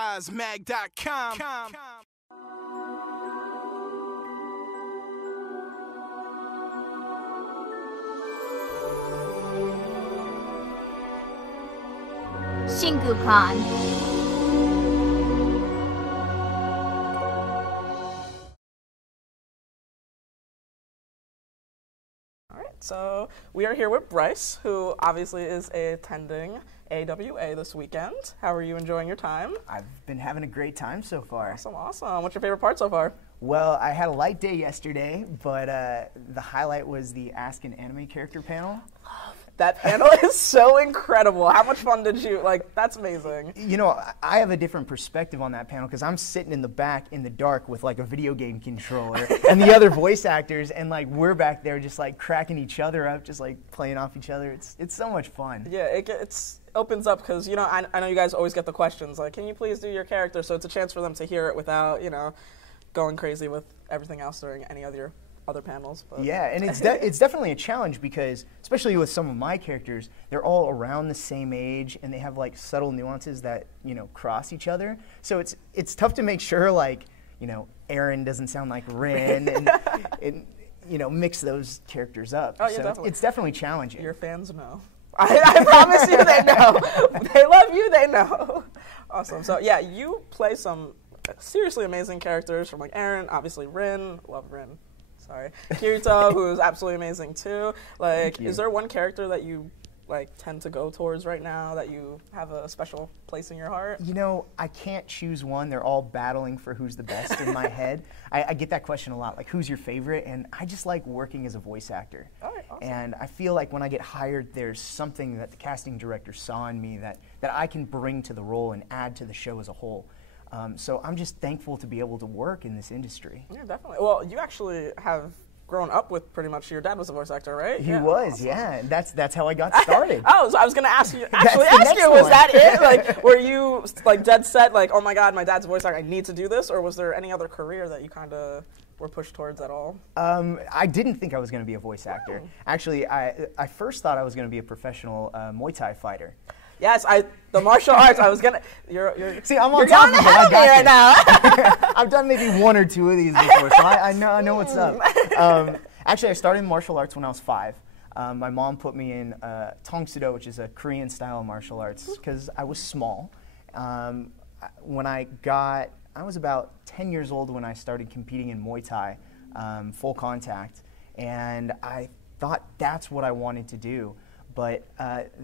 RiseMag.com. ShinkouCon. So we are here with Bryce, who obviously is attending AWA this weekend. How are you enjoying your time? I've been having a great time so far. Awesome, awesome. What's your favorite part so far? Well, I had a light day yesterday, but the highlight was the Ask an Anime Character panel. That panel is so incredible. How much fun did you, that's amazing. You know, I have a different perspective on that panel because I'm sitting in the back in the dark with like a video game controller and the other voice actors, and like we're back there just like cracking each other up, just like playing off each other. It's so much fun. Yeah, it opens up because, you know, I know you guys always get the questions like, can you please do your character? So it's a chance for them to hear it without, you know, going crazy with everything else during any other panels. But. Yeah, and it's definitely a challenge because, especially with some of my characters, they're all around the same age and they have like subtle nuances that, you know, cross each other. So it's tough to make sure, like, you know, Aaron doesn't sound like Rin and you know, mix those characters up. Oh, yeah, so definitely. It's definitely challenging. Your fans know. I promise you they know. They love you, they know. Awesome. So yeah, you play some seriously amazing characters from like Aaron, obviously Rin, love Rin. Sorry. Kirito, who is absolutely amazing too. Like, is there one character that you like tend to go towards right now that you have a special place in your heart? You know, I can't choose one. They're all battling for who's the best in my head. I get that question a lot, like who's your favorite? And I just like working as a voice actor. All right, awesome. And I feel like when I get hired, there's something that the casting director saw in me that I can bring to the role and add to the show as a whole. So I'm just thankful to be able to work in this industry. Yeah, definitely. Well, you actually have grown up with pretty much your dad was a voice actor, right? He was, awesome. Yeah. That's how I got started. So I was going to ask you, was that it? Like, were you like dead set, like, oh my God, my dad's a voice actor, I need to do this? Or was there any other career that you kind of were pushed towards at all? I didn't think I was going to be a voice actor. Actually, I first thought I was going to be a professional Muay Thai fighter. Yes, the martial arts. I was gonna. See, I'm on top of it. I got right now. I've done maybe one or two of these before, so I know what's up. Actually, I started in martial arts when I was 5. My mom put me in Tong Soo-do, which is a Korean style of martial arts, because I was small. When I was about 10 years old when I started competing in Muay Thai, full contact, and I thought that's what I wanted to do. But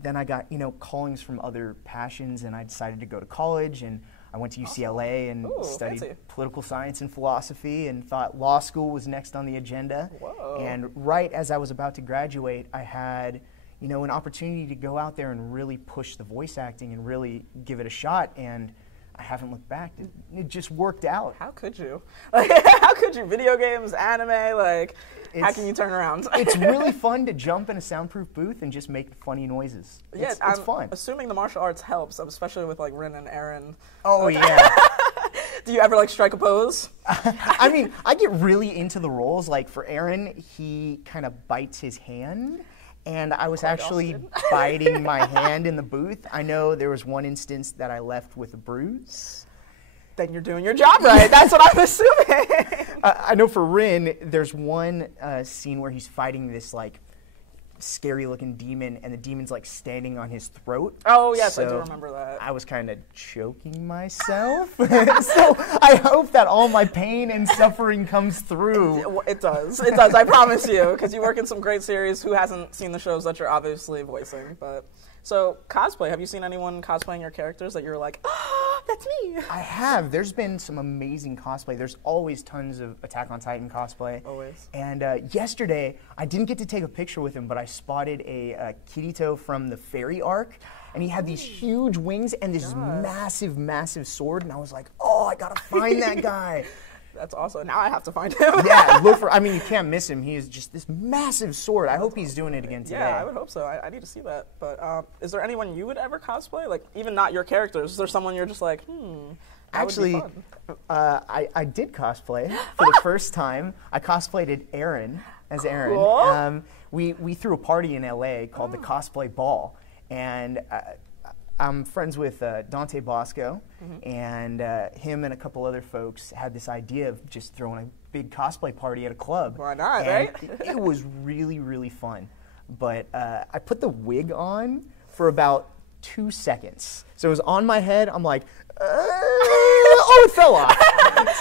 then I got, you know, callings from other passions, and I decided to go to college, and I went to UCLA and studied political science and philosophy, and thought law school was next on the agenda. Whoa. And right as I was about to graduate, I had, you know, an opportunity to go out there and really push the voice acting and really give it a shot, and I haven't looked back. It just worked out. How could you? Like, how could you? Video games, anime, like, how can you turn around? It's really fun to jump in a soundproof booth and just make funny noises. Yeah, it's fun. Assuming the martial arts helps, especially with like Rin and Aaron. Oh, yeah. Do you ever like strike a pose? I mean, I get really into the roles. Like for Aaron, he kind of bites his hand. And I was actually biting my hand in the booth. I know there was one instance that I left with a bruise. Then you're doing your job right. That's what I'm assuming. I know for Rin, there's one scene where he's fighting this like scary-looking demon, and the demon's like standing on his throat. Oh yes, so I do remember that. I was kind of choking myself. So I hope that all my pain and suffering comes through. It does. It does. I promise you, because you work in some great series. Who hasn't seen the shows that you're obviously voicing? But so cosplay. Have you seen anyone cosplaying your characters that you're like, oh, that's me? I have. There's been some amazing cosplay. There's always tons of Attack on Titan cosplay. Always. And yesterday, I didn't get to take a picture with him, but I spotted a Kirito from the Fairy arc, and he had these huge wings and this massive, massive sword, and I was like, oh, I gotta find that guy. That's awesome. Now I have to find him. Yeah, look for, I mean, you can't miss him. He is just this massive sword. I hope he's doing it again today. Yeah, I would hope so. I need to see that. But is there anyone you would ever cosplay? Like, even not your characters. Is there someone you're just like, Actually, I did cosplay for the first time. I cosplayed Aaron as Aaron. Cool. We threw a party in LA called the Cosplay Ball, and I'm friends with Dante Bosco, and him and a couple other folks had this idea of just throwing a big cosplay party at a club. Why not, and right? It was really, really fun. But I put the wig on for about 2 seconds. So it was on my head. I'm like, oh, it fell off.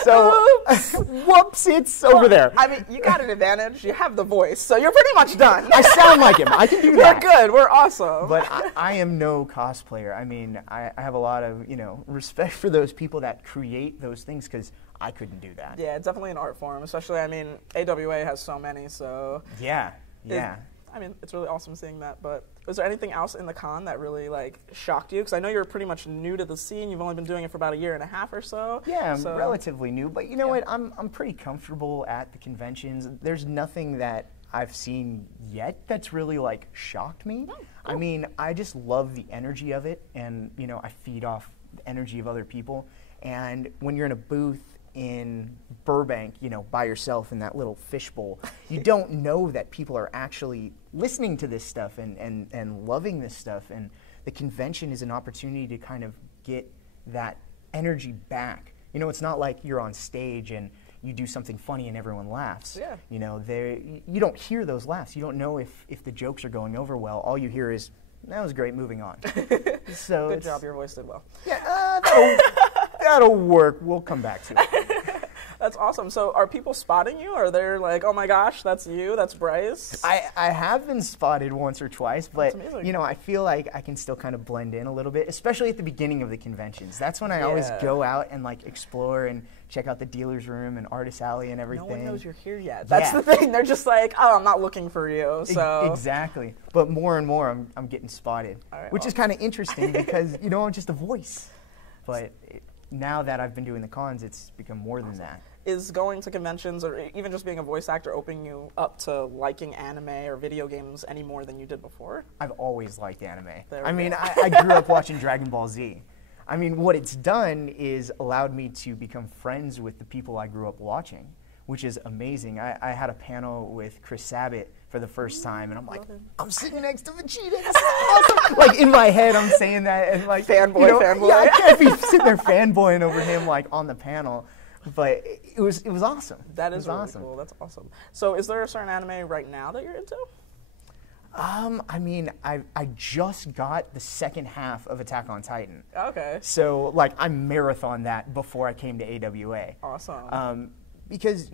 So, whoops, it's over there. I mean, you got an advantage. You have the voice, so you're pretty much done. I sound like him. I can do that. We're good. We're awesome. But I am no cosplayer. I mean, I have a lot of, respect for those people that create those things because I couldn't do that. Yeah, it's definitely an art form, especially, I mean, AWA has so many, so. Yeah. It's really awesome seeing that, but was there anything else in the con that really, like, shocked you? Because I know you're pretty much new to the scene. You've only been doing it for about a year and a half or so. Yeah, I'm relatively new, but you know what? I'm pretty comfortable at the conventions. There's nothing that I've seen yet that's really, like, shocked me. Oh, cool. I mean, I just love the energy of it, and, I feed off the energy of other people. And when you're in a booth in Burbank, by yourself in that little fishbowl, you don't know that people are actually listening to this stuff and loving this stuff. And the convention is an opportunity to kind of get that energy back. It's not like you're on stage and you do something funny and everyone laughs. Yeah. You don't hear those laughs. You don't know if the jokes are going over well. All you hear is, that was great, moving on. So good job, your voice did well. Yeah, that'll work. We'll come back to it. That's awesome. So are people spotting you? Are they like, oh my gosh, that's you, that's Bryce? I have been spotted once or twice, but I feel like I can still kind of blend in a little bit, especially at the beginning of the conventions. That's when I always go out and like explore and check out the dealer's room and artist alley and everything. No one knows you're here yet. That's the thing. They're just like, oh, I'm not looking for you. So exactly. But more and more, I'm getting spotted, which is kind of interesting because I'm just a voice. But now that I've been doing the cons, it's become more than that. Is going to conventions or even just being a voice actor opening you up to liking anime or video games any more than you did before? I I've always liked anime. I grew up watching Dragon Ball Z. I mean, what it's done is allowed me to become friends with the people I grew up watching, which is amazing. I had a panel with Chris Sabat for the first time, and I'm like, I'm sitting next to Vegeta. This is awesome. Like, in my head, I'm saying that, and like, fanboy. Yeah, I can't be sitting there fanboying over him, like, on the panel. But it was awesome. That is really awesome. Cool. That's awesome. So is there a certain anime right now that you're into? I mean, I just got the second half of Attack on Titan. Okay. So, like, I marathoned that before I came to AWA. Awesome. Because,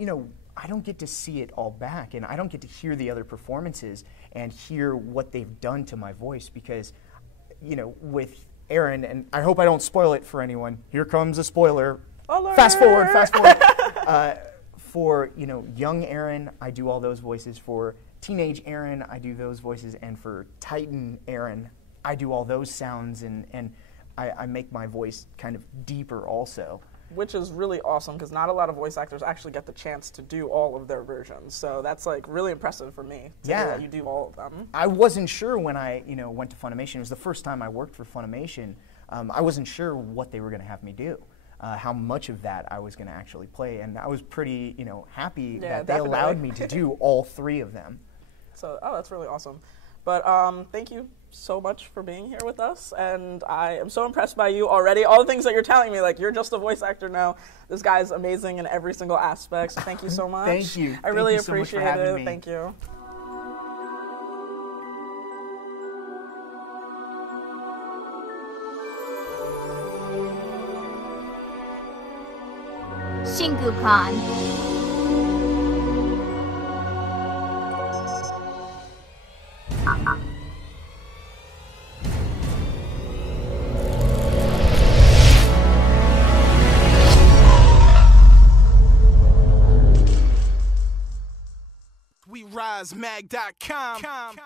I don't get to see it all back, and I don't get to hear the other performances and hear what they've done to my voice because, with Aaron, and I hope I don't spoil it for anyone. Here comes a spoiler. Alert. Fast forward. For, young Aaron, I do all those voices. For teenage Aaron, I do those voices. And for Titan Aaron, I do all those sounds, and I make my voice kind of deeper also. Which is really awesome because not a lot of voice actors actually get the chance to do all of their versions. So that's like really impressive for me to hear that you do all of them. I wasn't sure when I went to Funimation. It was the first time I worked for Funimation. I wasn't sure what they were going to have me do. How much of that I was going to actually play, and I was pretty, happy that they allowed me to do all three of them. So, that's really awesome. But thank you so much for being here with us, and I am so impressed by you already. All the things that you're telling me, like you're just a voice actor now. This guy's amazing in every single aspect. So thank you so much. Thank you. I really appreciate it. Thank you. ShinkouCon. WeRiseMag.com.